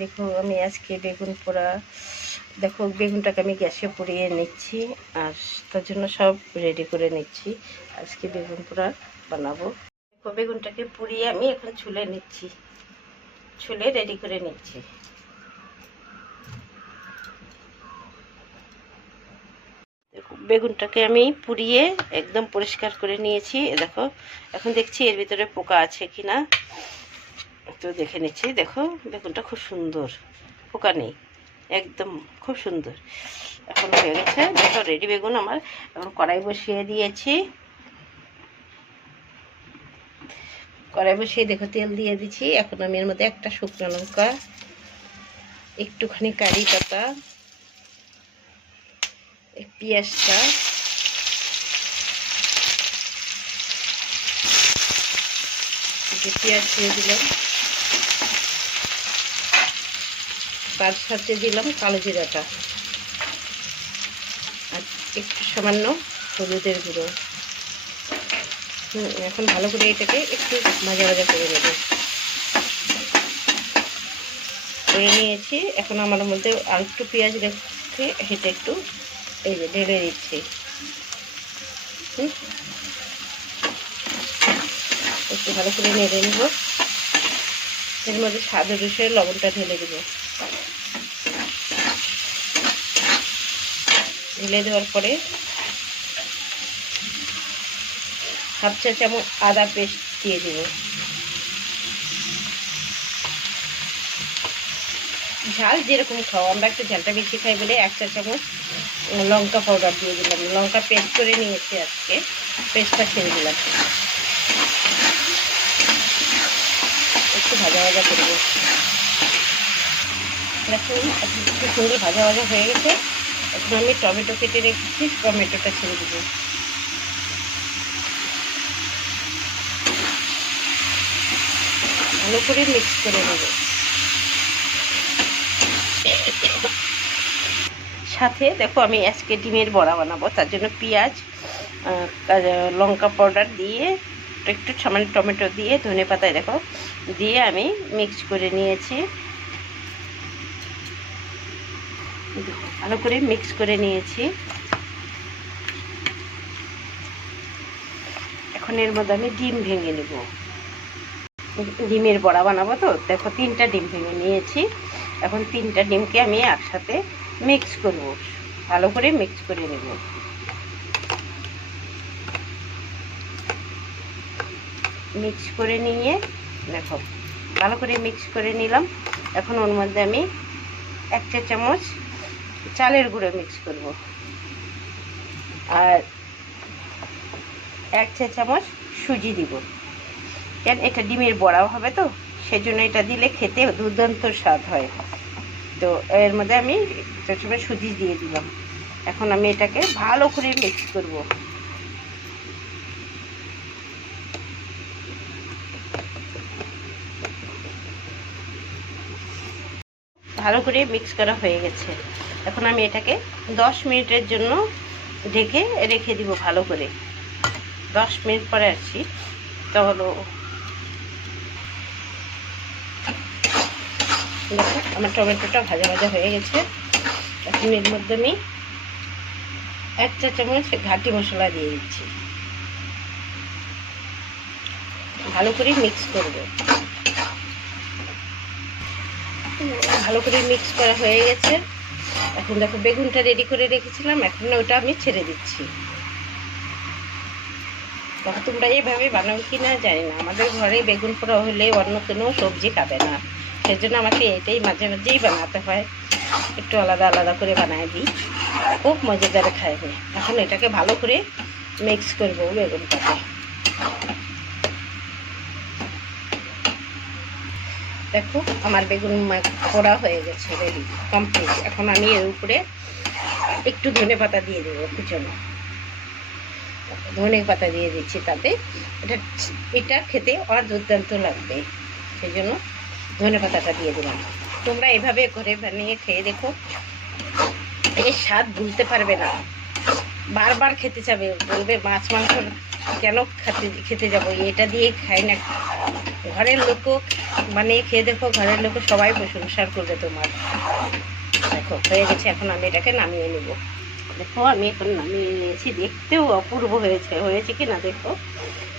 দেখো আমি আজকে বেগুন পোড়া, দেখো বেগুনটাকে আমি গ্যাসে পুড়িয়ে নিচ্ছি আর তার জন্য সব রেডি করে নিচ্ছি। আজকে বেগুন পোড়া বানাবো। দেখো বেগুনটাকে পুড়িয়ে আমি এখন ছুলে নিচ্ছি, ছুলে রেডি করে নিচ্ছি। দেখো বেগুনটাকে আমি পুড়িয়ে একদম পরিষ্কার করে নিয়েছি। দেখো এখন দেখছি এর ভিতরে পোকা আছে কিনা, তো দেখে নিচ্ছি। দেখো বেগুনটা খুব সুন্দর, পোকা নেই, একদম খুব সুন্দর। এখন হয়ে গেছে, দেখো রেডি বেগুন আমার। এখন কড়াই বসিয়ে দিয়েছি, কড়াই বসিয়ে দেখো তেল দিয়ে দিচ্ছি। এখন আমি এর মধ্যে একটা শুকনো লঙ্কা, একটুখানি কারি পাতা, পেঁয়াজটা, পেঁয়াজ দিয়ে দিলাম, তার সাথে দিলাম কালো জিরাটা আর একটু সামান্য হলুদের গুঁড়ো। এখন ভালো করে এটাকে একটু ভাজা ভাজা করে নেব, করে নিয়েছি। এখন আমার মধ্যে আর একটু পেঁয়াজ রেখে সেটা একটু এই যে ঢেলে দিচ্ছি। একটু ভালো করে নেড়ে নেব। এর মধ্যে স্বাদ অনুসারে লবণটা ঢেলে দেব। ঢেলে দেওয়ার পরে হাফ চা চামচ আদা পেস্ট দিয়ে দেব। ঝাল যেরকম খাও, আমরা একটু ঝালটা বেশি খাই বলে 1 চা চামচ লঙ্কা পাউডার দিয়ে দিলাম। লঙ্কা পেস্ট করে নিয়েছি আজকে, পেস্টটা ছেড়ে দিলাম। একটু ভাজা ভাজা করবো। দেখুন খুব সুন্দর ভাজা ভাজা হয়ে গেছে। এখন আমি টমেটো কেটে রেখেছি, টমেটোটা ছেড়ে দেবো। ভালো করে মিক্স করে নেব। সাথে দেখো আমি আজকে ডিমের বড়া বানাবো, তার জন্য পেঁয়াজ, লঙ্কা পাউডার দিয়ে, একটু সামান্য টমেটো দিয়ে, ধনে পাতায় দেখো দিয়ে আমি মিক্স করে নিয়েছি। ভালো করে মিক্স করে নিয়েছি। এখন এর মধ্যে আমি ডিম ভেঙে নেব। ডিমের বড়া বানাবো তো দেখো 3টা ডিম ভেঙে নিয়েছি। এখন 3টা ডিমকে আমি একসাথে মিক্স করব, ভালো করে মিক্স করে নেব। মিক্স করে নিয়ে দেখো ভালো করে মিক্স করে নিলাম। এখন ওর মধ্যে আমি 1 চা চামচ চালের গুঁড়ো মিক্স করব আর 1 চা চামচ সুজি দিব। কেন এটা ডিমের বড়াও হবে তো, সেজন্য এটা দিলে খেতে দুর্দান্ত স্বাদ হয়। তো এর মধ্যে আমি 1 চা চামচ সুজি দিয়ে দিলাম। এখন আমি এটাকে ভালো করে মিক্স করব। ভালো করে মিক্স করা হয়ে গেছে। এখন আমি এটাকে 10 মিনিটের জন্য ঢেকে রেখে দিব ভালো করে। 10 মিনিট পরে আসছি। তো হলো দেখো আমার টমেটোটা ভাজা ভাজা হয়ে গেছে। এখন এর মধ্যে আমি 1 চা চামচ ঘাটি মশলা দিয়ে দিচ্ছি। ভালো করে মিক্স করব। ভালো করে মিক্স করা হয়ে গেছে। এখন দেখো বেগুনটা রেডি করে রেখেছিলাম, এখন ওটা আমি ছেড়ে দিচ্ছি। দেখো তোমরা এইভাবে বানাও কি না জানি না, আমাদের ঘরে বেগুন পোড়া হলে অন্য কোনো সবজি খাবে না, সেজন্য আমাকে এটাই মাঝে মাঝেই বানাতে হয়। একটু আলাদা আলাদা করে বানায় দিই, খুব মজাদার খাইবে। এখন এটাকে ভালো করে মিক্স করবো বেগুনটাকে। দেখো আমার বেগুন পোড়া হয়ে গেছে, রেডি কমপ্লিট। এখন আমি এর উপরে একটু ধনে পাতা দিয়ে দেবো, কুচনো ধনে পাতা দিয়ে দিচ্ছি, তাতে এটা খেতে আর দুর্দান্ত লাগবে, সেই জন্য ধনে পাতাটা দিয়ে দিলাম। তোমরা এভাবে ঘরে বানিয়ে খেয়ে দেখো, এর স্বাদ ভুলতে পারবে না। বারবার খেতে যাবে, বলবে মাছ মাংস কেন খেতে যাবো, এটা দিয়ে খাই না। ঘরের লোকও মানে খেয়ে দেখো, ঘরের লোকও সবাই প্রশংসা করবে তোমার। দেখো হয়ে গেছে, এখন আমি এটাকে নামিয়ে নেব। দেখো আমি এখন নামিয়ে নিয়েছি, দেখতেও অপূর্ব হয়েছে। হয়েছে কি না দেখো,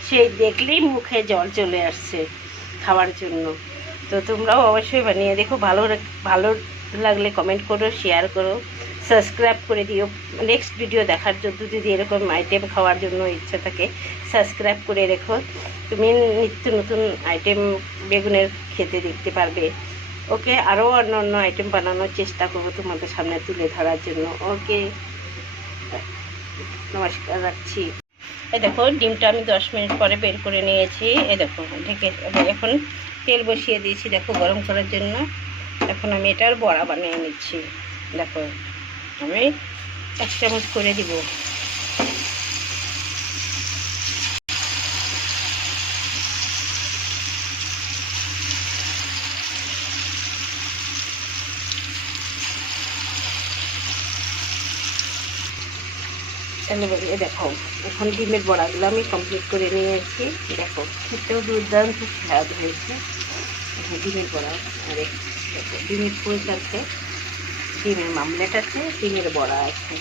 সেই দেখলেই মুখে জল চলে আসছে খাওয়ার জন্য। তো তোমরাও অবশ্যই বানিয়ে দেখো। ভালো লাগলে কমেন্ট করো, শেয়ার করো, সাবস্ক্রাইব করে দিও। নেক্সট ভিডিও দেখার জন্য যদি এরকম আইটেম খাওয়ার জন্য ইচ্ছা থাকে, সাবস্ক্রাইব করে রেখো। তুমি নিত্য নতুন আইটেম বেগুনের খেতে দেখতে পারবে। ওকে, আরও অন্য অন্য আইটেম বানানোর চেষ্টা করবো তোমাদের সামনে তুলে ধরার জন্য। ওকে, নমস্কার, রাখছি। এই দেখো ডিমটা আমি 10 মিনিট পরে বের করে নিয়েছি। এই দেখো ঢেকে, এখন তেল বসিয়ে দিয়েছি দেখো গরম করার জন্য। এখন আমি এটার বড়া বানিয়ে নিচ্ছি। দেখো আমি 1 চামচ করে দিব। দেখো এখন ডিমের বড়াগুলো আমি কমপ্লিট করে নিয়েছি। দেখো খেতেও দুর্দান্ত স্বাদ হয়েছে ডিমের বড়া। আর দেখো ডিমের পোচ আছে, ডিমের মামলেট আছে, ডিমের বড়া আছে।